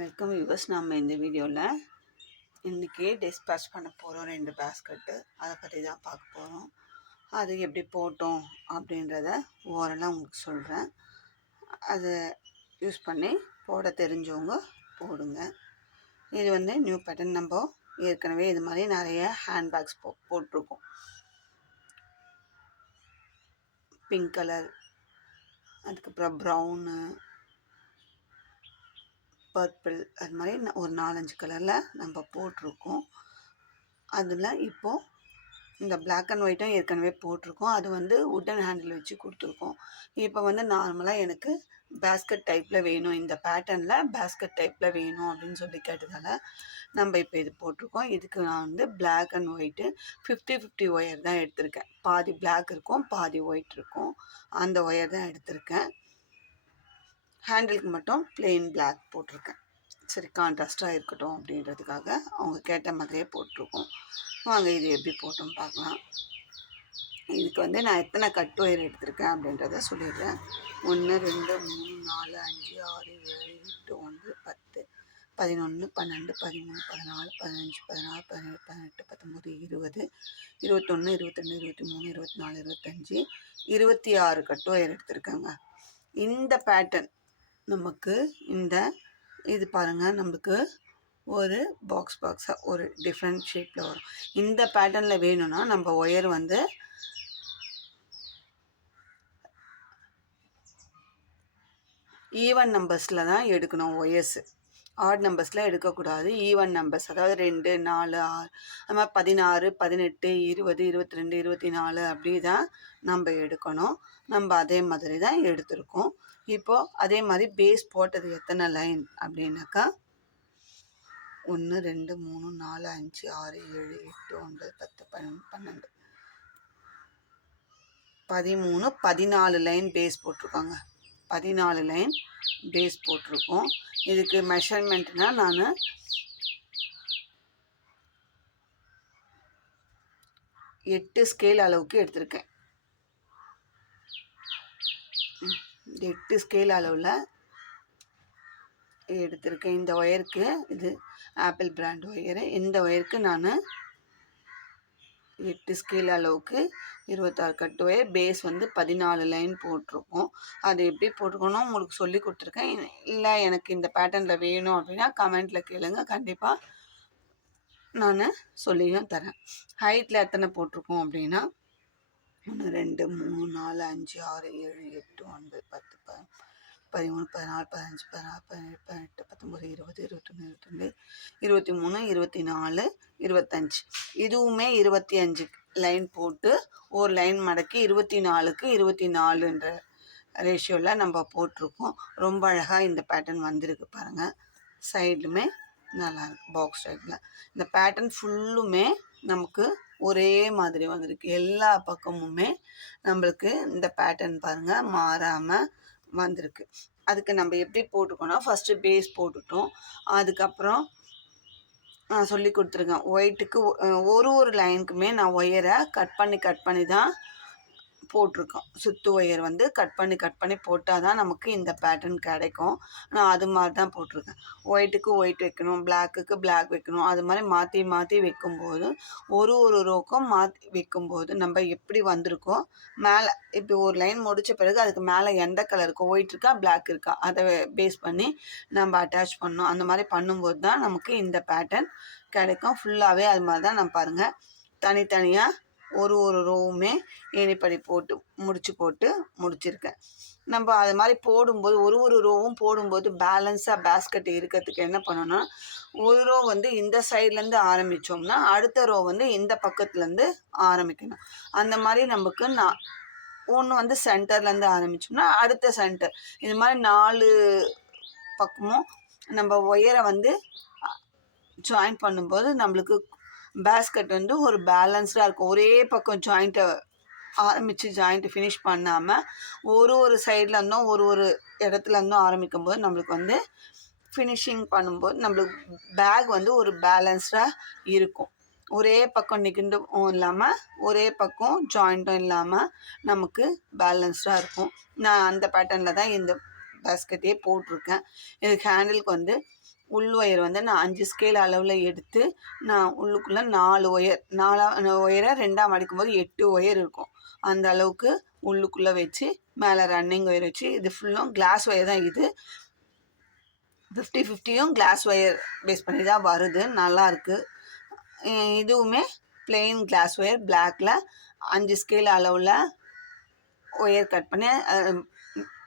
Welcome viewers. நம்ம இந்த வீடியோவில் இன்றைக்கி டிஸ்பேச் பண்ண போகிறோம் 2 பேஸ்கெட்டு. அதை பற்றி தான் பார்க்க போகிறோம். அது எப்படி போட்டோம் அப்படின்றத ஓரளவு உங்களுக்கு சொல்கிறேன். அதை யூஸ் பண்ணி போட தெரிஞ்சவங்க போடுங்க. இது வந்து நியூ பேட்டர்ன். நம்ம ஏற்கனவே இது மாதிரி நிறைய ஹேண்ட்பேக்ஸ் போட்டிருக்கோம். பிங்க் கலர், அதுக்கப்புறம் ப்ரௌனு, பர்பிள், அது மாதிரி ஒரு 4-5 கலரில் நம்ம போட்டிருக்கோம். அதில் இப்போது இந்த பிளாக் அண்ட் ஒயிட்டும் ஏற்கனவே போட்டிருக்கோம். அது வந்து உட்டன் ஹேண்டில் வச்சு கொடுத்துருக்கோம். இப்போ வந்து நார்மலாக எனக்கு பேஸ்கெட் டைப்பில் வேணும், இந்த பேட்டர்னில் பேஸ்கெட் டைப்பில் வேணும் அப்படின்னு சொல்லி கேட்டதால் நம்ம இப்போ இது போட்டிருக்கோம். இதுக்கு நான் வந்து பிளாக் அண்ட் ஒயிட்டு 50-50 ஒயர் தான் எடுத்திருக்கேன். பாதி பிளாக் இருக்கும், பாதி ஒயிட் இருக்கும். அந்த ஒயர் தான் எடுத்திருக்கேன். ஹேண்டிலுக்கு மட்டும் பிளெயின் பிளாக் போட்டிருக்கேன். சரி, கான்ட்ராஸ்டாக இருக்கட்டும் அப்படின்றதுக்காக அவங்க கேட்ட மாதிரியே போட்டிருக்கோம். வாங்க இது எப்படி போட்டோம்னு பார்க்கலாம். இதுக்கு வந்து நான் எத்தனை கட் ஒயர் எடுத்திருக்கேன் அப்படின்றத சொல்லிடுறேன். 1 2 3 4 5 6 7 8 9 10 11 12 13 14 15 16 17 18 19 20 21 22 23 24 25 26 கட் ஒயர் எடுத்திருக்கேங்க. இந்த பேட்டர்ன் நமக்கு இது பாருங்கள், நம்மளுக்கு ஒரு பாக்ஸாக ஒரு டிஃப்ரெண்ட் ஷேப்பில் வரும். இந்த பேட்டர்னில் வேணும்னா நம்ம ஒயர் வந்து ஈவன் நம்பர்ஸில் தான் எடுக்கணும். ஒயர்ஸு ஆட் நம்பர்ஸில் எடுக்கக்கூடாது. ஈவன் நம்பர்ஸ், அதாவது 2 4 6 அது மாதிரி 16 18 20 22 24 அப்படி தான் நம்ம எடுக்கணும். நம்ம அதே மாதிரி தான் எடுத்திருக்கோம். இப்போது அதே மாதிரி பேஸ் போட்டது எத்தனை லைன் அப்படின்னாக்கா 1 2 3 4 5 6 7 8 9 10 11 12 13 14 லைன் பேஸ் போட்டிருக்காங்க. 14 லைன் பேஸ் போட்டிருக்கோம். இதுக்கு மெஷர்மெண்ட்னா நான் 8 ஸ்கேல் அளவுக்கு எடுத்திருக்கேன். 8 ஸ்கேல் அளவில் எடுத்திருக்கேன். இந்த ஒயருக்கு, இது ஆப்பிள் பிராண்ட் ஒயரு, இந்த ஒயருக்கு நான் 8 ஸ்கேல் அளவுக்கு 26 கட் ஒயர். பேஸ் வந்து 14 லைன் போட்டிருக்கோம். அது எப்படி போட்டிருக்கணும் உங்களுக்கு சொல்லி கொடுத்துருக்கேன். இல்லை எனக்கு இந்த பேட்டர்னில் வேணும் அப்படின்னா கமெண்ட்டில் கேளுங்க, கண்டிப்பாக நான் சொல்லியும் தரேன். ஹைட்டில் எத்தனை போட்டிருக்கோம் அப்படின்னா 1 2 3 4 5 6 7 8 9 10 13 14 15 16 17 18 19 20 21 22 23 24 25 இதுவுமே 25 லைன் போட்டு ஒரு லைன் மடக்கி 24க்கு 24ன்ற ரேஷியோவில் நம்ம போட்டிருக்கோம். ரொம்ப அழகாக இந்த பேட்டர்ன் வந்திருக்கு பாருங்கள். சைடுமே நல்லாயிருக்கு. பாக்ஸ் டைப்பில் இந்த பேட்டர்ன் ஃபுல்லுமே நமக்கு ஒரே மாதிரி வந்திருக்கு. எல்லா பக்கமுமே நம்மளுக்கு இந்த பேட்டர்ன் பாருங்கள் மாறாமல் வந்திருக்கு. அதுக்கு நம்ம எப்படி போட்டுக்கோன்னா, ஃபஸ்ட்டு பேஸ் போட்டுட்டோம். அதுக்கப்புறம் நான் சொல்லி கொடுத்துருக்கேன். ஒயிட்டுக்கு ஒரு லைனுக்குமே நான் ஒயரை கட் பண்ணி தான் போட்டிருக்கோம். சுத்து ஒயர் வந்து கட் பண்ணி போட்டால் தான் நமக்கு இந்த பேட்டர்ன் கிடைக்கும். நான் அது மாதிரி தான் போட்டிருக்கேன். ஒயிட்டுக்கு ஒயிட் வைக்கணும், பிளாக்குக்கு பிளாக் வைக்கணும், அது மாதிரி மாற்றி வைக்கும்போது ஒரு ரோக்கும் மாற்றி வைக்கும்போது நம்ம எப்படி வந்திருக்கோ மேலே இப்போ ஒரு லைன் முடித்த பிறகு அதுக்கு மேலே எந்த கலர் இருக்கோ, ஒயிட் இருக்கா பிளாக் இருக்கா, அதை பேஸ் பண்ணி நம்ம அட்டாச் பண்ணணும். அந்த மாதிரி பண்ணும்போது தான் நமக்கு இந்த பேட்டர்ன் கிடைக்கும். ஃபுல்லாகவே அது மாதிரி தான் நான் பாருங்கள் தனித்தனியாக ஒரு ரோவுமே ஏணிப்படி போட்டு முடிச்சிருக்கேன். நம்ம அது மாதிரி போடும்போது ஒரு ரோவும் போடும்போது பேலன்ஸாக பேஸ்கெட் இருக்கிறதுக்கு என்ன பண்ணணும்னா, ஒரு ரோ வந்து இந்த சைட்லேருந்து ஆரம்பித்தோம்னா அடுத்த ரோ வந்து இந்த பக்கத்துலேருந்து ஆரம்பிக்கணும். அந்த மாதிரி நமக்கு ஒன்று வந்து சென்டர்லேருந்து ஆரம்பித்தோம்னா அடுத்த சென்டர், இது மாதிரி 4 பக்கமும் நம்ம ஒயரை வந்து ஜாயின் பண்ணும்போது நம்மளுக்கு பேஸ்கெட் வந்து ஒரு பேலன்ஸ்டாக இருக்கும். ஒரே பக்கம் ஜாயிண்ட்டை ஆரம்பித்து ஜாயிண்ட்டு ஃபினிஷ் பண்ணாமல் ஒரு சைடில் இருந்தும் ஒரு இடத்துல இருந்தும் ஆரம்பிக்கும் போது நம்மளுக்கு வந்து ஃபினிஷிங் பண்ணும்போது நம்மளுக்கு பேக் வந்து ஒரு பேலன்ஸ்டாக இருக்கும். ஒரே பக்கம் நிகண்டும் இல்லாமல் ஒரே பக்கம் ஜாயிண்ட்டும் இல்லாமல் நமக்கு பேலன்ஸ்டாக இருக்கும். நான் அந்த பேட்டர்னில் தான் இந்த பேஸ்கெட்டே போட்டிருக்கேன். இதுக்கு ஹேண்டிலுக்கு வந்து உள் ஒயர் வந்து நான் 5 ஸ்கேல் அளவில் எடுத்து நான் உள்ளுக்குள்ளே 4 ஒயர் 4 ஒயரை 2ஆக மடிக்கும்போது 8 ஒயர் இருக்கும். அந்த அளவுக்கு உள்ளுக்குள்ளே வச்சு மேலே ரன்னிங் ஒயர் வச்சு இது ஃபுல்லும் கிளாஸ் ஒயர் தான். இது 50-50யும் கிளாஸ் ஒயர் பேஸ் பண்ணி தான் வருது. நல்லாயிருக்கு. இதுவுமே பிளெயின் கிளாஸ் ஒயர் பிளாக்கில் 5 ஸ்கேல் அளவில் ஒயர் கட் பண்ணி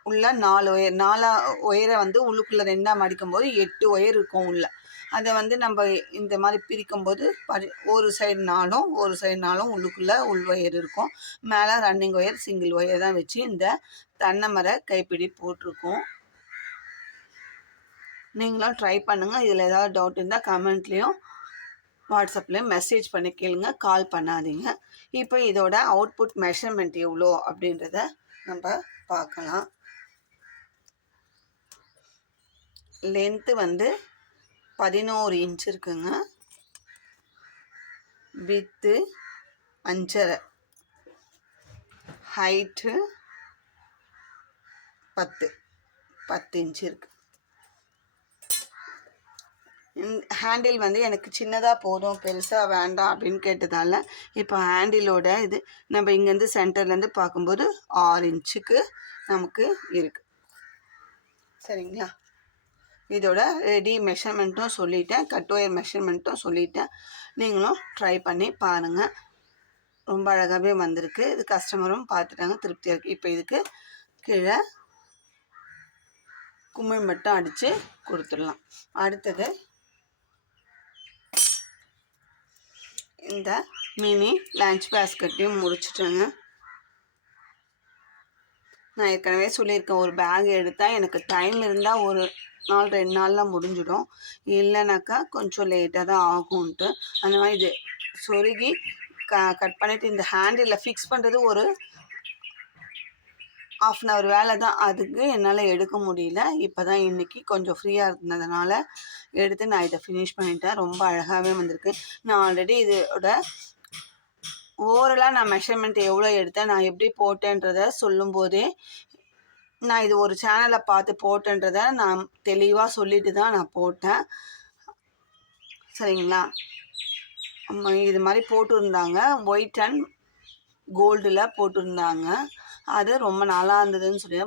உள்ள 4 ஒயர் 4 ஒயரை வந்து உள்ளுக்குள்ளே 2ஆக மடிக்கும்போது 8 ஒயர் இருக்கும் உள்ள. அதை வந்து நம்ம இந்த மாதிரி பிரிக்கும்போது ஒரு சைடுனாலும் உள்ளுக்குள்ளே உள் ஒயர் இருக்கும். மேலே ரன்னிங் ஒயர் சிங்கிள் ஒயர் தான் வச்சு இந்த தென்னை மர கைப்பிடி போட்டிருக்கோம். நீங்களும் ட்ரை பண்ணுங்கள். இதில் ஏதாவது டவுட் இருந்தால் கமெண்ட்லேயும் வாட்ஸ்அப்லேயும் மெசேஜ் பண்ணி கேளுங்க, கால் பண்ணாதீங்க. இப்போ இதோட அவுட்புட் மெஷர்மெண்ட் எவ்வளோ அப்படின்றத நம்ம பார்க்கலாம். லென்த்து வந்து 11 இன்ச் இருக்குங்க. வித்து 5.5, ஹைட்டு 10 இன்ச் இருக்கு. ஹேண்டில் வந்து எனக்கு சின்னதாக போதும், பெருசாக வேண்டாம் அப்படின்னு கேட்டதால இப்போ ஹேண்டிலோட இது நம்ம இங்கேருந்து சென்டர்லேருந்து பார்க்கும்போது 6 இன்ச்சுக்கு நமக்கு இருக்குது. சரிங்களா? இதோட ரெடி மெஷர்மெண்ட்டும் சொல்லிட்டேன், கட் ஒயர் மெஷர்மெண்ட்டும் சொல்லிட்டேன். நீங்களும் ட்ரை பண்ணி பாருங்கள். ரொம்ப அழகாகவே வந்திருக்கு. இது கஸ்டமரும் பார்த்துட்டாங்க, திருப்தியாக இருக்குது. இப்போ இதுக்கு கீழே குமிழ் மட்டும் அடித்து கொடுத்துடலாம். அடுத்தது இந்த மினி லஞ்ச் பேஸ்கட்டையும் முடிச்சுட்டேங்க. நான் ஏற்கனவே சொல்லியிருக்கேன், ஒரு பேக் எடுத்தால் எனக்கு டைம் இருந்தால் ஒரு நாள் 2 நாளில் முடிஞ்சிடும். இல்லைனாக்கா கொஞ்சம் லேட்டாக தான் ஆகும்ன்ட்டு அந்த மாதிரி இது சொருகி கட் பண்ணிவிட்டு இந்த ஹேண்டில் ஃபிக்ஸ் பண்ணுறது ஒரு 1/2 hour வேலை தான். அதுக்கு என்னால் எடுக்க முடியல. இப்போ தான் இன்றைக்கி கொஞ்சம் ஃப்ரீயாக இருந்ததுனால எடுத்து நான் இதை ஃபினிஷ் பண்ணிட்டேன். ரொம்ப அழகாகவே வந்திருக்கு. நான் ஆல்ரெடி இதோட ஓவரலாக நான் மெஷர்மெண்ட் எவ்வளோ எடுத்தேன், நான் எப்படி போட்டேன்றதை சொல்லும்போதே நான் இது ஒரு சேனலை பார்த்து போட்டேன்றதை நான் தெளிவாக சொல்லிட்டு தான் நான் போட்டேன். சரிங்களா? இது மாதிரி போட்டிருந்தாங்க, ஒயிட் அண்ட் கோல்டில் போட்டிருந்தாங்க. அது ரொம்ப நல்லா இருந்ததுன்னு சொல்லி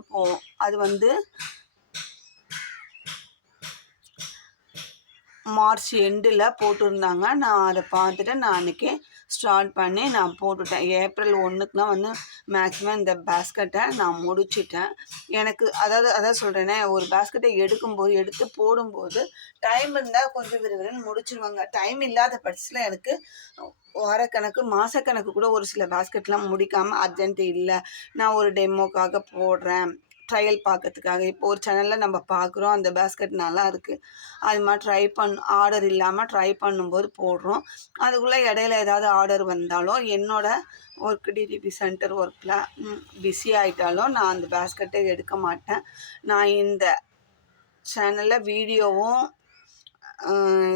அது வந்து மார்ச் எண்டில் போட்டிருந்தாங்க. நான் அதை பார்த்துட்டு நான் அன்றைக்கி ஸ்டார்ட் பண்ணி நான் போட்டுவிட்டேன். ஏப்ரல் 1க்குலாம் வந்து மேக்ஸிமம் இந்த பேஸ்கெட்டை நான் முடிச்சிட்டேன். எனக்கு அதாவது சொல்கிறேனே, ஒரு பேஸ்கெட்டை எடுத்து போடும்போது டைம் இருந்தால் கொஞ்சம் விறுவிறுன்னு முடிச்சிருவாங்க. டைம் இல்லாத பட்சத்தில் எனக்கு வாரக்கணக்கு மாதக்கணக்கு கூட ஒரு சில பேஸ்கெட்லாம் முடிக்காமல் அர்ஜென்ட் இல்லை, நான் ஒரு டெமோக்காக போடுறேன், ட்ரையல் பார்க்கறதுக்காக. இப்போ ஒரு சேனலில் நம்ம பார்க்குறோம், அந்த பேஸ்கெட் நல்லா இருக்குது, அது மாதிரி ஆர்டர் இல்லாமல் ட்ரை பண்ணும்போது போடுறோம். அதுக்குள்ளே இடையில ஏதாவது ஆர்டர் வந்தாலும் என்னோடய ஒர்க் டிடிபி சென்டர் ஒர்க்கில் பிஸி ஆகிட்டாலும் நான் அந்த பேஸ்கெட்டை எடுக்க மாட்டேன். நான் இந்த சேனலில் வீடியோவும்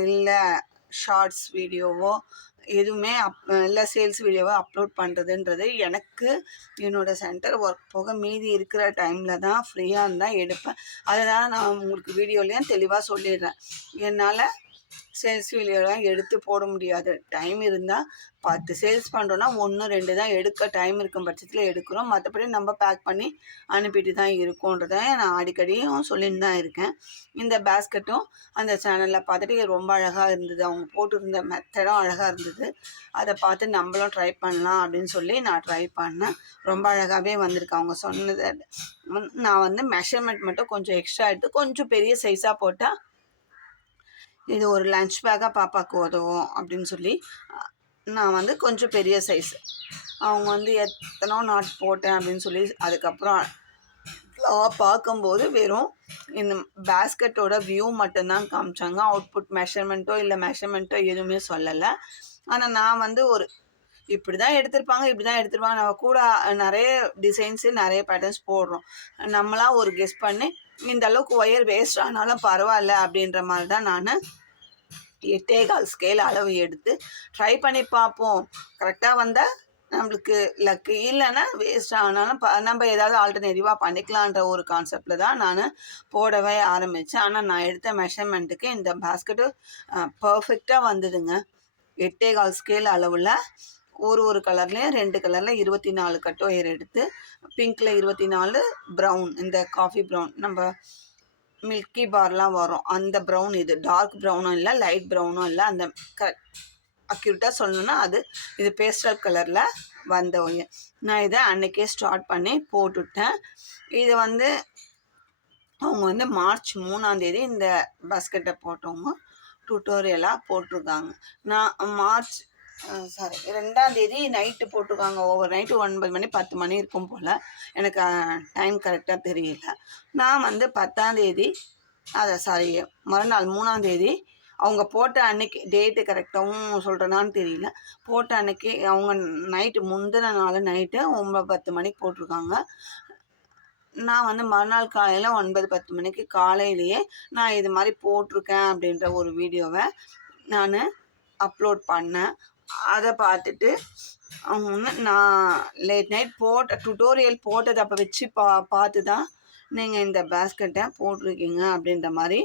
இல்லை ஷார்ட்ஸ் வீடியோவோ எதுவுமே இல்லை சேல்ஸ் வீடியோவை அப்லோட் பண்ணுறதுன்றது எனக்கு என்னோடய சென்டர் ஒர்க் போக மீதி இருக்கிற டைமில் தான் ஃப்ரீயாக இருந்தால் எடுப்பேன். அதனால் நான் உங்களுக்கு வீடியோலையும் தெளிவாக சொல்லிடுறேன். என்னால் சேல்ஸ் வீடியோலாம் எடுத்து போட முடியாது. டைம் இருந்தால் 10 சேல்ஸ் பண்ணுறோன்னா 1 2 தான் எடுக்க டைம் இருக்கும் பட்சத்தில் எடுக்கிறோம். மற்றபடி நம்ம பேக் பண்ணி அனுப்பிட்டு தான் இருக்கோன்றதை நான் அடிக்கடியும் சொல்லிட்டு தான் இருக்கேன். இந்த பேஸ்கெட்டும் அந்த சேனலில் பார்த்துட்டு ரொம்ப அழகாக இருந்தது, அவங்க போட்டிருந்த மெத்தடும் அழகாக இருந்தது. அதை பார்த்து நம்மளும் ட்ரை பண்ணலாம் அப்படின்னு சொல்லி நான் ட்ரை பண்ணேன். ரொம்ப அழகாகவே வந்திருக்கு. அவங்க சொன்னதை நான் வந்து மெஷர்மெண்ட் மட்டும் கொஞ்சம் எக்ஸ்ட்ரா எடுத்து கொஞ்சம் பெரிய சைஸாக போட்டால் இது ஒரு லஞ்ச் பேக்காக பாப்பாவுக்கு உதவும் அப்படின்னு சொல்லி நான் வந்து கொஞ்சம் பெரிய சைஸ், அவங்க வந்து எத்தனோ நாட் போட்டேன் அப்படின்னு சொல்லி அதுக்கப்புறம் பார்க்கும்போது வெறும் இந்த பேஸ்கெட்டோட வியூ மட்டும்தான் காமிச்சாங்க. அவுட்புட் மெஷர்மெண்ட்டோ எதுவுமே சொல்லலை. ஆனால் நான் வந்து ஒரு இப்படி தான் எடுத்திருப்பாங்க. நம்ம கூட நிறைய டிசைன்ஸு நிறைய பேட்டர்ன்ஸ் போடுறோம். நம்மளாம் ஒரு கெஸ் பண்ணி இந்த அளவுக்கு ஒயர் வேஸ்ட் ஆனாலும் பரவாயில்ல அப்படின்ற மாதிரி தான் நான் 8.25 ஸ்கேல் அளவு எடுத்து ட்ரை பண்ணி பார்ப்போம். கரெக்டாக வந்தால் நம்மளுக்கு லக்கு இல்லைன்னா வேஸ்ட் ஆனாலும் நம்ம ஏதாவது ஆல்டர்னேட்டிவாக பண்ணிக்கலான்ற ஒரு கான்செப்டில் தான் நான் போடவே ஆரம்பித்தேன். ஆனால் நான் எடுத்த மெஷர்மெண்ட்டுக்கு இந்த பேஸ்கெட்டு பர்ஃபெக்டாக வந்ததுங்க. 8.25 ஸ்கேல் அளவில் ஒரு கலர்லேயும் 2 கலரில் 24 கட் ஒயர் எடுத்து, பிங்க்கில் 24, ப்ரௌன் இந்த காஃபி ப்ரௌன் நம்ம மில்கி பார்லாம் வரும் அந்த ப்ரௌன், இது டார்க் ப்ரௌனும் இல்லை லைட் ப்ரௌனும் இல்லை, அந்த அக்யூரேட்டாக சொல்லணுன்னா அது இது பேஸ்டல் கலரில் வந்த ஒயர். நான் இதை அன்றைக்கே ஸ்டார்ட் பண்ணி போட்டுவிட்டேன். இது வந்து அவங்க வந்து மார்ச் 3ஆம் தேதி இந்த பாஸ்கெட்டை போட்டவங்க டுட்டோரியலாக போட்டிருக்காங்க. நான் மார்ச் 2ஆம் தேதி நைட்டு போட்டிருக்காங்க. ஓவர் நைட்டு 9 மணி 10 மணி இருக்கும் போல், எனக்கு டைம் கரெக்டாக தெரியல. நான் வந்து 10ஆம் தேதி மறுநாள் 3ஆம் தேதி அவங்க போட்ட அன்னைக்கு டேட்டு கரெக்டாகவும் சொல்கிறேனான்னு தெரியல, போட்ட அன்னைக்கு அவங்க நைட்டு முந்தின நாள் நைட்டு 9-10 மணிக்கு போட்டிருக்காங்க. நான் வந்து மறுநாள் காலையில் 9-10 மணிக்கு காலையிலேயே நான் இது மாதிரி போட்டிருக்கேன் அப்படின்ற ஒரு வீடியோவை நான் அப்லோட் பண்ணேன். அதை பார்த்துட்டு அவங்க வந்து நான் லேட் நைட் போட்ட டுட்டோரியல் போட்டதை அப்போ வச்சு பார்த்து தான் நீங்கள் இந்த பேஸ்கெட்டை போட்டிருக்கீங்க அப்படின்ற மாதிரி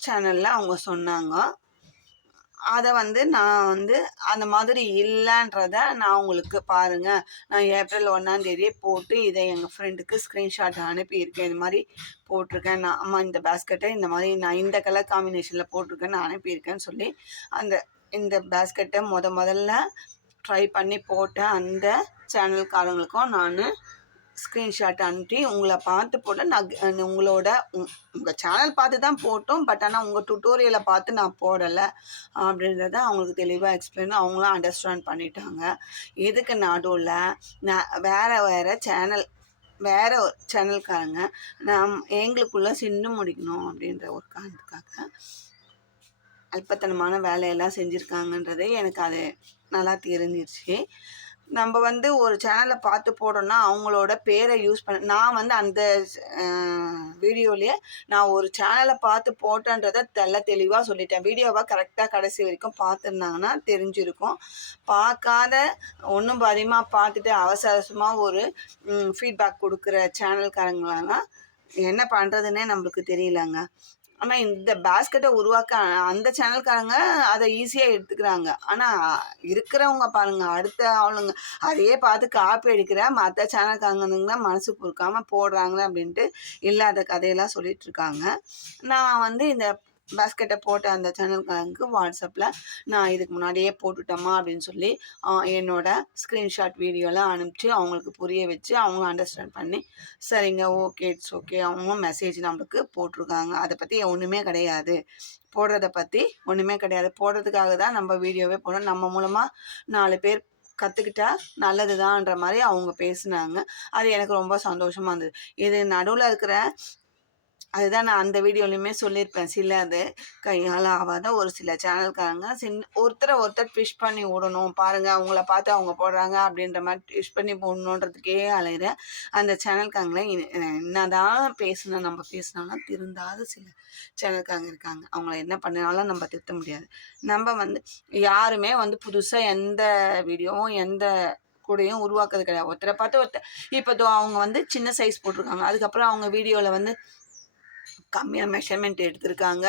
சேனலில் அவங்க சொன்னாங்க. அதை வந்து நான் வந்து அந்த மாதிரி இல்லைன்றத நான் உங்களுக்கு பாருங்கள், நான் ஏப்ரல் 1ஆம் தேதியே போட்டு இதை எங்கள் ஃப்ரெண்டுக்கு ஸ்க்ரீன்ஷாட் அனுப்பியிருக்கேன். இது மாதிரி போட்டிருக்கேன் நான், அம்மா இந்த பேஸ்கெட்டை இந்த மாதிரி நான் இந்த கலர் காம்பினேஷனில் போட்டிருக்கேன், நான் அனுப்பியிருக்கேன்னு சொல்லி இந்த பேஸ்கெட்டை முதல்ல ட்ரை பண்ணி போட்ட அந்த சேனல்காரங்களுக்கும் நான் ஸ்க்ரீன்ஷாட் அனுப்பி உங்களை பார்த்து போட்டு நான் உங்கள் சேனல் பார்த்து தான் போட்டோம், பட் ஆனால் உங்கள் டுட்டோரியலை பார்த்து நான் போடலை அப்படின்றத அவங்களுக்கு தெளிவாக எக்ஸ்பிளைன் அவங்களும் அண்டர்ஸ்டாண்ட் பண்ணிட்டாங்க. இதுக்கு நடுவில் நான் வேறு சேனல்காரங்க எங்களுக்குள்ளே சின்ன முடிக்கணும் அப்படின்ற ஒரு காரணத்துக்காக அல்பத்தனமான வேலையெல்லாம் செஞ்சுருக்காங்கன்றதே எனக்கு அது நல்லா தெரிஞ்சிருச்சு. நம்ம வந்து ஒரு சேனலை பார்த்து போடணும்னா அவங்களோட பேரை யூஸ் நான் வந்து அந்த வீடியோலேயே நான் ஒரு சேனலை பார்த்து போட்டேன்றதை தெளிவாக சொல்லிட்டேன். வீடியோவை கரெக்டாக கடைசி வரைக்கும் பார்த்துருந்தாங்கன்னா தெரிஞ்சிருக்கும். பார்க்காத ஒன்றும் அதிகமாக பார்த்துட்டு அவசரமாக ஒரு ஃபீட்பேக் கொடுக்குற சேனல்காரங்களாம் என்ன பண்ணுறதுன்னே நம்மளுக்கு தெரியலங்க. ஆனால் இந்த பேஸ்கெட்டை உருவாக்க அந்த சேனல்காரங்க அதை ஈஸியாக எடுத்துக்கிறாங்க. ஆனால் இருக்கிறவங்க பாருங்கள், அடுத்த ஆளுங்க அதையே பார்த்து காப்பி அடிக்கிற மற்ற சேனல்காரங்க தான் மனசு பொறுக்காமல் போடுறாங்களே அப்படின்ட்டு இல்லாத கதையெல்லாம் சொல்லிகிட்ருக்காங்க. நான் வந்து இந்த பேஸ்கெட்டை போட்ட அந்த சேனல்காரங்களுக்கு வாட்ஸ்அப்பில் நான் இதுக்கு முன்னாடியே போட்டுட்டோமா அப்படின்னு சொல்லி என்னோட ஸ்க்ரீன்ஷாட் வீடியோலாம் அனுப்பிச்சு அவங்களுக்கு புரிய வச்சு அவங்களும் அண்டர்ஸ்டாண்ட் பண்ணி சரிங்க ஓகே இட்ஸ் ஓகே அவங்க மெசேஜ் நம்மளுக்கு போட்டிருக்காங்க. அதை பற்றி ஒன்றுமே கிடையாது, போடுறதை பற்றி ஒன்றுமே கிடையாது, போடுறதுக்காக தான் நம்ம வீடியோவே போடணும், நம்ம மூலமாக 4 பேர் கற்றுக்கிட்டா நல்லது தான்ன்ற மாதிரி அவங்க பேசுனாங்க. அது எனக்கு ரொம்ப சந்தோஷமாக இருந்தது. இது நடுவில் இருக்கிற அதுதான் நான் அந்த வீடியோலையுமே சொல்லியிருப்பேன், சிலது கையால் ஆகாத ஒரு சில சேனல்காரங்க ஒருத்தர் ட்விஷ் பண்ணி விடணும் பாருங்கள், அவங்கள பார்த்து அவங்க போடுறாங்க அப்படின்ற மாதிரி ட்விஷ் பண்ணி போடணுன்றதுக்கே அலையிற அந்த சேனல்காரங்களே என்னதான் நம்ம பேசினாலும் திருந்தாத சில சேனல்காரங்க இருக்காங்க. அவங்கள என்ன பண்ணினாலும் நம்ம திருத்த முடியாது. நம்ம வந்து யாருமே வந்து புதுசாக எந்த வீடியோவும் எந்த கூடையும் உருவாக்குறது கிடையாது. ஒருத்தரை பார்த்து இப்போ அவங்க வந்து சின்ன சைஸ் போட்டிருக்காங்க, அதுக்கப்புறம் அவங்க வீடியோவில் வந்து கம்மியாக மெஷர்மெண்ட் எடுத்திருக்காங்க,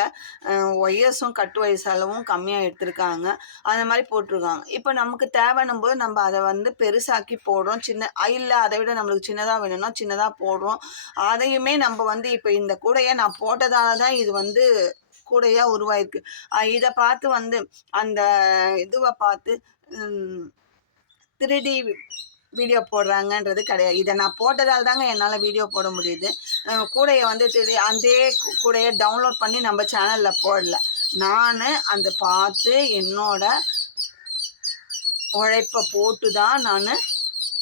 ஒயர்ஸும் கட் ஒயர்ஸ் அளவும் கம்மியாக எடுத்திருக்காங்க, அந்த மாதிரி போட்டிருக்காங்க. இப்போ நமக்கு தேவைன்னும் போது நம்ம அதை வந்து பெருசாக்கி போடுறோம், இல்லை அதை விட நம்மளுக்கு சின்னதாக வேணும்னா சின்னதாக போடுறோம். அதையுமே நம்ம வந்து இப்போ இந்த கூடையை நான் போட்டதால தான் இது வந்து கூடையாக உருவாயிருக்கு. இதை பார்த்து வந்து அந்த இதுவை பார்த்து 3D வீடியோ போடுறாங்கன்றது கிடையாது. இதை நான் போட்டதால் தாங்க என்னால் வீடியோ போட முடியுது. கூடையை வந்து அதே கூடையை டவுன்லோட் பண்ணி நம்ம சேனலில் போடல, நான் அந்த பார்த்து என்னோட உழைப்பை போட்டு தான் நான்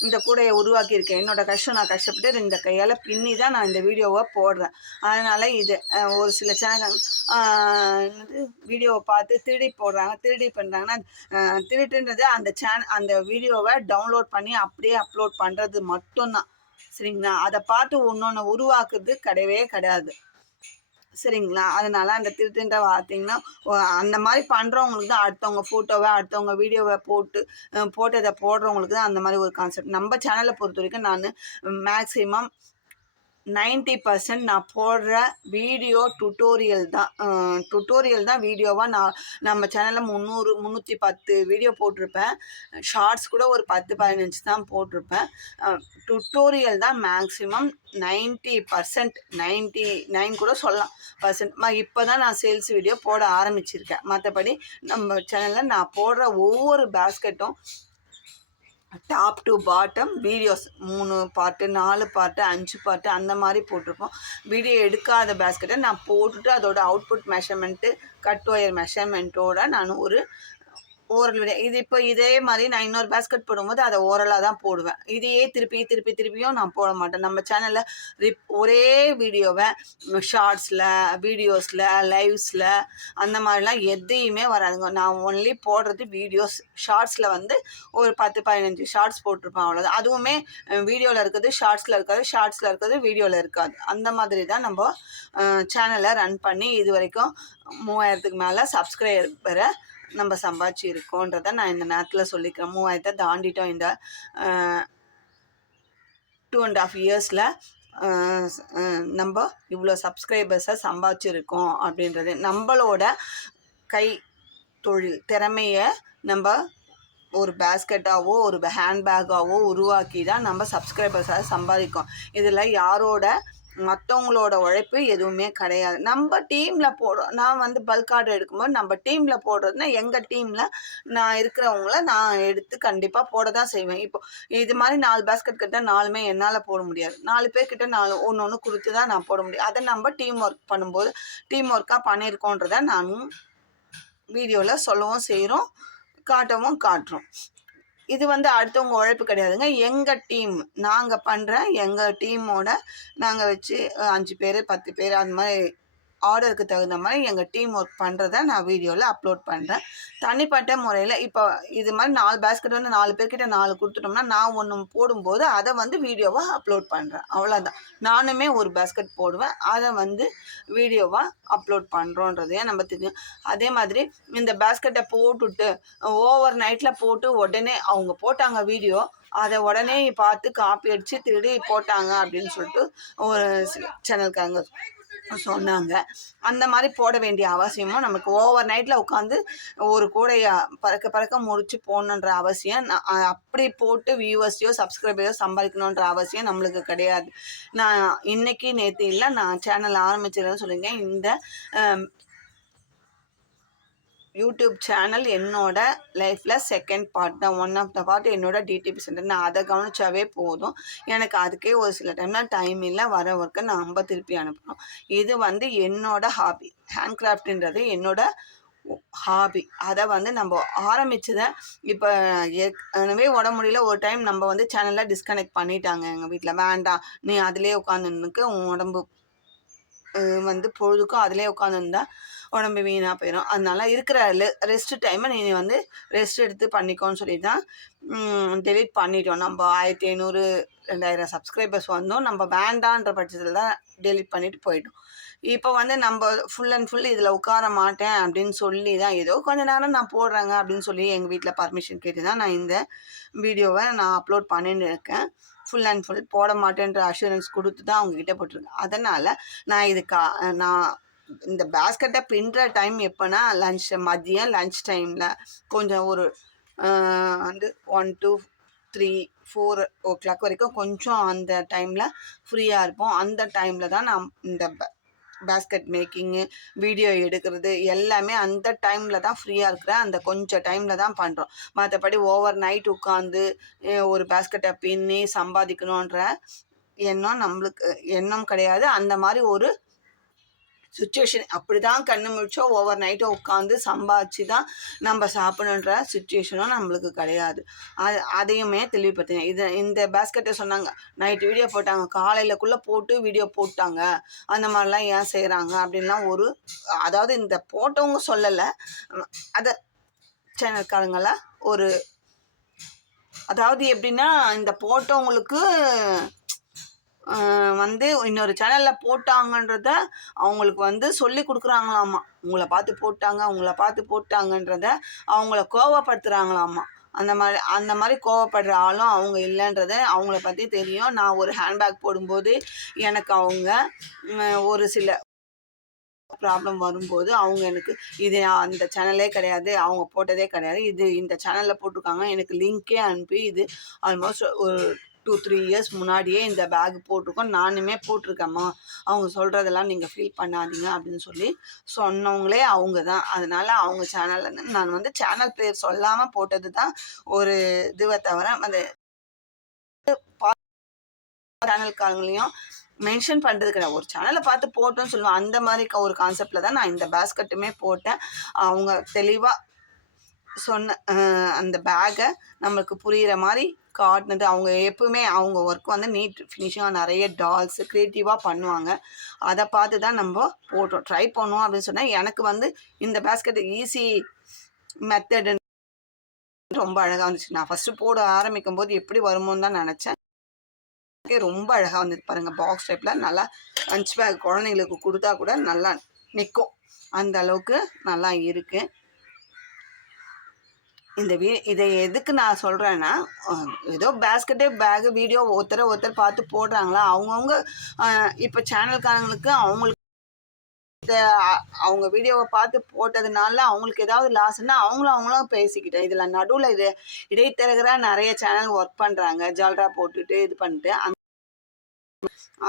இந்த கூடையை உருவாக்கியிருக்கேன். என்னோட கஷ்டம் நான் கஷ்டப்பட்டு இந்த கையால் பின்னி தான் நான் இந்த வீடியோவை போடுறேன். அதனால் இது ஒரு சில சேனல் வீடியோவை பார்த்து திருடி போடுறாங்க, திருடி பண்ணுறாங்கன்னா திருட்டுன்றது அந்த வீடியோவை டவுன்லோட் பண்ணி அப்படியே அப்லோட் பண்ணுறது மட்டும்தான், சரிங்களா? அதை பார்த்து ஒன்று உருவாக்குறது கிடையவே கிடையாது, சரிங்களா? அதனால அந்த திருட்டுன்ற பார்த்தீங்கன்னா, அந்த மாரி பண்றவங்களுக்கு தான் அடுத்தவங்க ஃபோட்டோவ, அடுத்தவங்க வீடியோவ போட்டத போடுறவங்களுக்கு தான் அந்த மாரி ஒரு கான்செப்ட். நம்ம சேனல பொறுத்தவரைக்கும் நானு மேக்ஸிமம் 90% நான் போடுற வீடியோ டுட்டோரியல் தான் வீடியோவா நம்ம சேனல்ல 310 வீடியோ போட்டிருப்பேன். ஷார்ட்ஸ் கூட ஒரு 10, 15 தான் போட்டிருப்பேன். டுட்டோரியல் தான் மேக்ஸிமம் 90%, 99 கூட சொல்லலாம் இப்போ தான் நான் சேல்ஸ் வீடியோ போட ஆரம்பிச்சிருக்கேன். மற்றபடி நம்ம சேனல்ல நான் போடுற ஒவ்வொரு பேஸ்கெட்டும் top to bottom videos 3 part, 4 part, 5 part அந்த மாதிரி போட்டிருப்போம். வீடியோ எடுக்காத பேஸ்கெட்டை நான் போட்டுட்டு அதோட அவுட்புட் மெஷர்மெண்ட்டு, கட் ஒயர் மெஷர்மெண்ட்டோட நான் ஒரு ஓரல் வீடியோ இப்போ இதே மாதிரி நான் இன்னொரு பேஸ்கெட் போடும்போது அதை ஓரலாக தான் போடுவேன். இதையே திருப்பியும் நான் போட மாட்டேன். நம்ம சேனலில் ஒரே வீடியோவை ஷார்ட்ஸில், வீடியோஸில், லைவ்ஸில் அந்த மாதிரிலாம் எதையுமே வராதுங்க. நான் ஒன்லி போடுறது வீடியோஸ். ஷார்ட்ஸில் வந்து ஒரு 10, 15 ஷார்ட்ஸ் போட்டிருப்பேன், அவ்வளோதான். அதுவுமே வீடியோவில் இருக்கிறது ஷார்ட்ஸில் இருக்காது, ஷார்ட்ஸில் இருக்கிறது வீடியோவில் இருக்காது. அந்த மாதிரி தான் நம்ம சேனலை ரன் பண்ணி இது வரைக்கும் 3000க்கு மேலே சப்ஸ்கிரைபரை நம்ம சம்பாதிச்சு இருக்கோன்றதை நான் இந்த நேரத்தில் சொல்லிக்கிறேன். 3000 தாண்டிட்டோம் இந்த 2.5 இயர்ஸில். நம்ம இவ்வளோ சப்ஸ்கிரைபர்ஸை சம்பாதிச்சிருக்கோம் அப்படின்றது நம்மளோட கை தொழில் திறமையை நம்ம ஒரு பேஸ்கெட்டாவோ ஒரு ஹேண்ட்பேக்காவோ உருவாக்கி தான் நம்ம சப்ஸ்கிரைபர்ஸாக சம்பாதிக்கும். இதில் மற்றவங்களோட உழைப்பு எதுவுமே கிடையாது. நம்ம டீமில் போடுறோம். நான் வந்து பல்க் ஆர்டர் எடுக்கும்போது நம்ம டீமில் போடுறதுனா எங்கள் டீமில் நான் இருக்கிறவங்கள நான் எடுத்து கண்டிப்பாக போட தான் செய்வேன். இப்போ இது மாதிரி 4 பேஸ்கெட் கிட்ட 4மே என்னால் போட முடியாது. 4 பேர்கிட்ட 4 ஒன்று கொடுத்து தான் நான் போட முடியும். அதை நம்ம டீம் ஒர்க் பண்ணும்போது டீம் ஒர்க்காக பண்ணியிருக்கோன்றதை நானும் வீடியோவில் சொல்லவும் செய்கிறோம், காட்டுறோம். இது வந்து அடுத்தவங்க உழைப்பு கிடையாதுங்க. எங்கள் டீம் நாங்கள் பண்ணுற எங்கள் டீமோட நாங்கள் வச்சு 5 பேர் 10 பேர் அந்த மாதிரி ஆர்டருக்கு தகுந்த மாதிரி எங்கள் டீம் ஒர்க் பண்ணுறத நான் வீடியோவில் அப்லோட் பண்ணுறேன். தனிப்பட்ட முறையில் இப்போ இது மாதிரி 4 பேஸ்கெட் வந்து 4 பேர்கிட்ட 4 கொடுத்துட்டோம்னா நான் ஒன்று போடும்போது அதை வந்து வீடியோவாக அப்லோட் பண்ணுறேன், அவ்வளோதான். நானுமே ஒரு பேஸ்கெட் போடுவேன், அதை வந்து வீடியோவாக அப்லோட் பண்ணுறோன்றதையே நம்ம தெரியும். அதே மாதிரி இந்த பேஸ்கெட்டை போட்டுட்டு ஓவர் நைட்டில் போட்டு உடனே அவங்க போட்டாங்க வீடியோ, அதை உடனே பார்த்து காப்பி அடித்து திருடி போட்டாங்க அப்படின்னு சொல்லிட்டு ஒரு சேனல்காரங்க சொன்னாங்க. அந்த மாதிரி போட வேண்டிய அவசியமும் நமக்கு ஓவர் நைட்டில் உட்காந்து ஒரு கூடையை பறக்க முடிச்சு போடணுன்ற அவசியம் அப்படி போட்டு வியூவர்ஸையோ சப்ஸ்கிரைபரையோ சம்பாதிக்கணுன்ற அவசியம் நம்மளுக்கு கிடையாது. நான் இன்னைக்கு நேற்று இல்லை, நான் சேனல் ஆரம்பிச்சிருந்தேன்னு சொல்லியிருக்கேன். இந்த யூடியூப் சேனல் என்னோட லைஃப்பில் செகண்ட் பார்ட் தான். 1 ஆஃப் த பார்ட் என்னோட டிடிபி சென்டர். நான் அதை கவனிச்சாவே போதும். எனக்கு அதுக்கே ஒரு சில டைம்லாம் டைம் இல்லை, வர ஒர்க்கை நம்ம திருப்பி அனுப்பணும். இது வந்து என்னோட ஹாபி. ஹேண்ட் கிராஃப்ட்ன்றது என்னோட ஹாபி. அதை வந்து நம்ம ஆரம்பிச்சதை இப்போ ஏற்கனவே உடம்பு முடியல. ஒரு டைம் நம்ம வந்து சேனலில் டிஸ்கனெக்ட் பண்ணிட்டாங்க எங்கள் வீட்டில். வேண்டாம், நீ அதிலே உட்காந்துருக்கு, உன் உடம்பு வந்து பொழுதுக்கும் அதிலே உட்காந்துருந்தா உடம்பு வீணாக போயிடும். அதனால இருக்கிற ரெஸ்ட் டைமை நீ வந்து ரெஸ்ட் எடுத்து பண்ணிக்கோன்னு சொல்லி தான் டெலீட் பண்ணிட்டோம். நம்ம 1500 2000 சப்ஸ்கிரைபர்ஸ் வந்தோம். நம்ம வேண்டான்ற பட்சத்தில் தான் டெலீட் பண்ணிட்டு போயிட்டோம். இப்போ வந்து நம்ம ஃபுல் அண்ட் ஃபுல் இதில் உட்கார மாட்டேன் அப்படின்னு சொல்லி தான் ஏதோ கொஞ்ச நேரம் நான் போடுறேங்க அப்படின்னு சொல்லி எங்கள் வீட்டில் பர்மிஷன் கேட்டு தான் நான் இந்த வீடியோவை நான் அப்லோட் பண்ணின்னு இருக்கேன். ஃபுல் அண்ட் ஃபுல் போட மாட்டேன்ற அஷூரன்ஸ் கொடுத்து தான் அவங்கக்கிட்ட போட்டிருக்கேன். அதனால் நான் இந்த பேஸ்கெட்டை பின்னுற டைம் எப்போனா மதியம் லன்ச் டைமில் கொஞ்சம் ஒரு வந்து 1 to 3, 4 o'clock வரைக்கும் கொஞ்சம் அந்த டைமில் ஃப்ரீயாக இருப்போம். அந்த டைமில் தான் நான் இந்த பேஸ்கெட் மேக்கிங்கு, வீடியோ எடுக்கிறது எல்லாமே அந்த டைமில் தான் ஃப்ரீயாக இருக்கிறேன். அந்த கொஞ்சம் டைமில் தான் பண்ணுறோம். மற்றபடி ஓவர் நைட் உட்காந்து ஒரு பேஸ்கெட்டை பின்னி சம்பாதிக்கணுன்ற எண்ணம் கிடையாது. அந்த மாதிரி ஒரு சுச்சுவேஷன் அப்படி தான் கண்ணு முழிச்சோ ஓவர் நைட்டோ உட்காந்து சம்பாதிச்சு தான் நம்ம சாப்பிடணுன்ற சுச்சுவேஷனும் நம்மளுக்கு கிடையாது. அதையுமே தெளிவுபடுத்தினேன். இந்த பேஸ்கெட்டை சொன்னாங்க, நைட்டு வீடியோ போட்டாங்க, காலையிலக்குள்ளே போட்டு வீடியோ போட்டாங்க, அந்த மாதிரிலாம் ஏன் செய்கிறாங்க அப்படின்லாம் அதாவது இந்த போட்டவங்க சொல்லலை, அதை சேனல்காரங்களாம் அதாவது எப்படின்னா இந்த போட்டவங்களுக்கு வந்து இன்னொரு சேனலில் போட்டாங்கன்றத அவங்களுக்கு வந்து சொல்லி கொடுக்குறாங்களாமா. உங்களை பார்த்து போட்டாங்கன்றத அவங்கள கோவப்படுத்துகிறாங்களாமா. அந்த மாதிரி கோவப்படுற ஆளும் அவங்க இல்லைன்றத அவங்கள பற்றி தெரியும். நான் ஒரு ஹேண்ட்பேக் போடும்போது எனக்கு அவங்க ஒரு சில ப்ராப்ளம் வரும்போது அவங்க எனக்கு இது அந்த சேனலே கிடையாது, அவங்க போட்டதே கிடையாது, இது இந்த சேனலில் போட்டிருக்காங்க, எனக்கு லிங்க்கே அனுப்பி இது ஆல்மோஸ்ட் ஒரு 2-3 இயர்ஸ் முன்னாடியே இந்த பேக் போட்டிருக்கோம், நானுமே போட்டிருக்கேம்மா, அவங்க சொல்கிறதெல்லாம் நீங்கள் ஃபீல் பண்ணாதீங்க அப்படின்னு சொல்லி சொன்னவங்களே அவங்க தான். அதனால் அவங்க சேனலில் நான் வந்து சேனல் பேர் சொல்லாமல் போட்டது தான் ஒரு இதுவை தவிர அந்த சேனல்காரங்களையும் மென்ஷன் பண்ணுறது கிடையாது. ஒரு சேனலை பார்த்து போட்டோன்னு சொல்லுவேன். அந்த மாதிரி ஒரு கான்செப்டில் தான் நான் இந்த பேஸ்கட்டுமே போட்டேன். அவங்க தெளிவாக சொன்ன அந்த பேக்கை நம்மளுக்கு புரிகிற மாதிரி காட்டினது. அவங்க எப்பவுமே அவங்க ஒர்க் வந்து நீட் ஃபினிஷிங்காக நிறைய டால்ஸு க்ரியேட்டிவாக பண்ணுவாங்க. அதை பார்த்து தான் நம்ம போட்டோம், ட்ரை பண்ணுவோம் அப்படின்னு சொன்னால் எனக்கு வந்து இந்த பேஸ்கெட்டு ஈஸி மெத்தடு ரொம்ப அழகாக வந்துச்சு. நான் ஃபஸ்ட்டு போட ஆரம்பிக்கும் போது எப்படி வருமோன்னு தான் நினச்சேன். ரொம்ப அழகாக வந்துட்டு பாருங்கள். பாக்ஸ் டைப்பில் நல்லா லஞ்ச் பேக் குழந்தைங்களுக்கு கொடுத்தா கூட நல்லா நிற்கும், அந்த அளவுக்கு நல்லா இருக்குது. இதை எதுக்கு நான் சொல்கிறேன்னா, ஏதோ பேகு வீடியோ ஒருத்தர் பார்த்து போடுறாங்களா, அவங்கவுங்க இப்போ சேனல்காரங்களுக்கு அவங்களுக்கு அவங்க வீடியோவை பார்த்து போட்டதுனால அவங்களுக்கு ஏதாவது லாஸ்ன்னா அவங்களும் பேசிக்கிட்டேன். இதில் நடுவில் இடைத்தரகராக நிறைய சேனல் ஒர்க் பண்ணுறாங்க, ஜால்ரா போட்டுட்டு இது பண்ணிட்டு.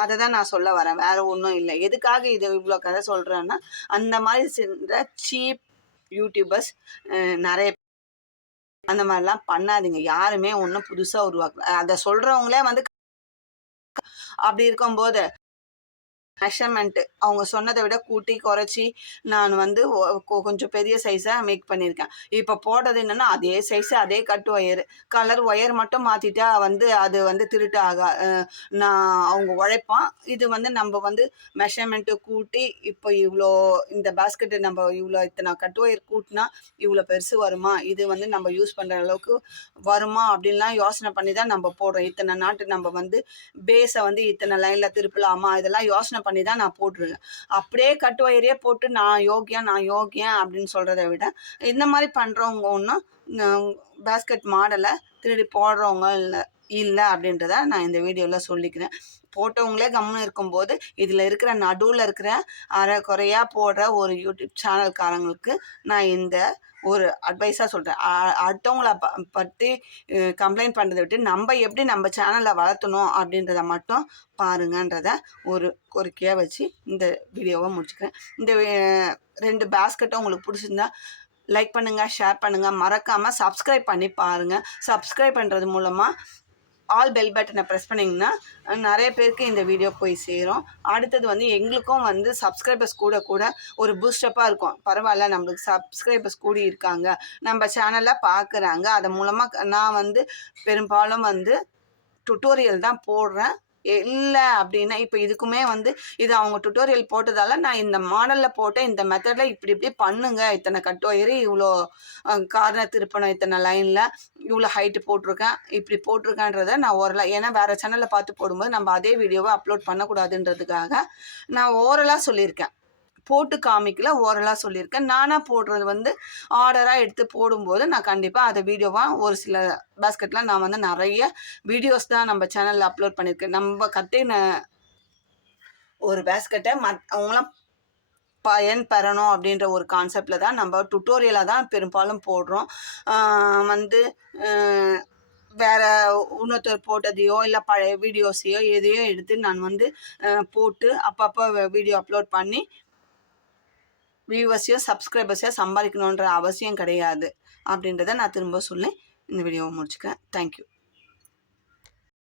அதை தான் நான் சொல்ல வரேன், வேற ஒன்றும் இல்லை. எதுக்காக இது இவ்வளோ கதை சொல்கிறேன்னா, அந்த மாதிரி சென்ற சீப் யூடியூபர்ஸ் நிறைய அந்த மாதிரிலாம் பண்ணாதீங்க. யாருமே ஒன்றும் புதுசாக உருவாக்கல. அதை சொல்கிறவங்களே வந்து அப்படி இருக்கும்போது மெஷர்மெண்ட்டு அவங்க சொன்னதை விட கூட்டி குறைச்சி நான் வந்து கொஞ்சம் பெரிய சைஸாக மேக் பண்ணியிருக்கேன். இப்போ போட்டது என்னென்னா அதே சைஸு, அதே கட் ஒயரு, கலர் ஒயர் மட்டும் மாற்றிட்டா வந்து அது வந்து திருட்டு நான் அவங்க உழைப்பான். இது வந்து நம்ம வந்து மெஷர்மெண்ட்டு கூட்டி இப்போ இவ்வளோ இந்த பேஸ்கெட்டு நம்ம இவ்வளோ இத்தனை கட் ஒயர் கூட்டினா இவ்வளோ பெருசு வருமா, இது வந்து நம்ம யூஸ் பண்ணுற அளவுக்கு வருமா அப்படின்லாம் யோசனை பண்ணி தான் நம்ம போடுறோம். இத்தனை நாட்டு நம்ம வந்து பேஸை வந்து இத்தனை லைனில் திருப்பலாமா, இதெல்லாம் யோசனை பண்ணி தான் நான் போட்டிருக்கேன். அப்படியே கட் ஒயரே போட்டு நான் யோகியன் அப்படின்னு சொல்கிறத விட இந்த மாதிரி பண்ணுறவங்க ஒன்றும் பேஸ்கெட் மாடலை திருடி போடுறவங்க இல்லை அப்படின்றத நான் இந்த வீடியோவில் சொல்லிக்கிறேன். போட்டவங்களே கம்முன்னு இருக்கும்போது இதில் இருக்கிற நடுவில் இருக்கிற அரை குறையாக போடுற ஒரு யூடியூப் சேனல்காரங்களுக்கு நான் இந்த ஒரு அட்வைஸாக சொல்கிறேன். அடுத்தவங்கள பற்றி கம்ப்ளைண்ட் பண்ணுறதை விட்டு நம்ம எப்படி நம்ம சேனலை வளர்த்தணும் அப்படின்றத மட்டும் பாருங்கன்றத ஒரு கோரிக்கையாக வச்சு இந்த வீடியோவை முடிச்சுக்கிறேன். இந்த 2 பேஸ்கெட்டும் உங்களுக்கு பிடிச்சிருந்தா லைக் பண்ணுங்கள், ஷேர் பண்ணுங்கள், மறக்காமல் சப்ஸ்கிரைப் பண்ணி பாருங்கள். சப்ஸ்கிரைப் பண்ணுறது மூலமாக ஆல் பெல் பட்டனை ப்ரெஸ் பண்ணிங்கன்னா நிறைய பேருக்கு இந்த வீடியோ போய் சேரும். அடுத்தது வந்து எங்களுக்கும் வந்து சப்ஸ்கிரைபர்ஸ் கூட ஒரு பூஸ்டப்பாக இருக்கும். பரவாயில்ல, நம்மளுக்கு சப்ஸ்கிரைபர்ஸ் கூடி இருக்காங்க, நம்ம சேனலில் பார்க்குறாங்க. அது மூலமாக நான் வந்து பெரும்பாலும் வந்து டுட்டோரியல் தான் போடுறேன். இல்லை அப்படின்னா இப்போ இதுக்குமே வந்து இது அவங்க டுட்டோரியல் போட்டதால் நான் இந்த மாடலில் போட்டேன், இந்த மெத்தடில் இப்படி பண்ணுங்க, இத்தனை கட் ஒயரு, இவ்வளோ கார்னர் திருப்பணும், இத்தனை லைனில் இவ்வளோ ஹைட்டு போட்டிருக்கேன், இப்படி போட்டிருக்கேன்றதை நான் ஓரலாக, ஏன்னா வேறு சேனலில் பார்த்து போடும்போது நம்ம அதே வீடியோவை அப்லோட் பண்ணக்கூடாதுன்றதுக்காக நான் ஓரலாக சொல்லியிருக்கேன். போட்டு காமிக்கல, ஓரலாக சொல்லியிருக்கேன். நானாக போடுறது வந்து ஆர்டராக எடுத்து போடும்போது நான் கண்டிப்பாக அதை வீடியோவாக ஒரு சில பேஸ்கெட்டில் நான் வந்து நிறைய வீடியோஸ் தான் நம்ம சேனலில் அப்லோட் பண்ணியிருக்கேன். நம்ம கட்டின ஒரு பேஸ்கெட்டை அவங்களாம் பயன் பெறணும் அப்படின்ற ஒரு கான்செப்டில் தான் நம்ம டுட்டோரியலாக தான் பெரும்பாலும் போடுறோம். வந்து வேறு இன்னொருத்தர் போட்டதையோ இல்லை பழைய வீடியோஸையோ எதையோ எடுத்து நான் வந்து போட்டு அப்பப்போ வீடியோ அப்லோட் பண்ணி வியூவர்ஸையோ சப்ஸ்கிரைபர்ஸையோ சம்பாதிக்கணுன்ற அவசியம் கிடையாது அப்படின்றத நான் திரும்ப சொல்லி இந்த வீடியோவை முடிச்சுக்கிறேன். தேங்க்யூ.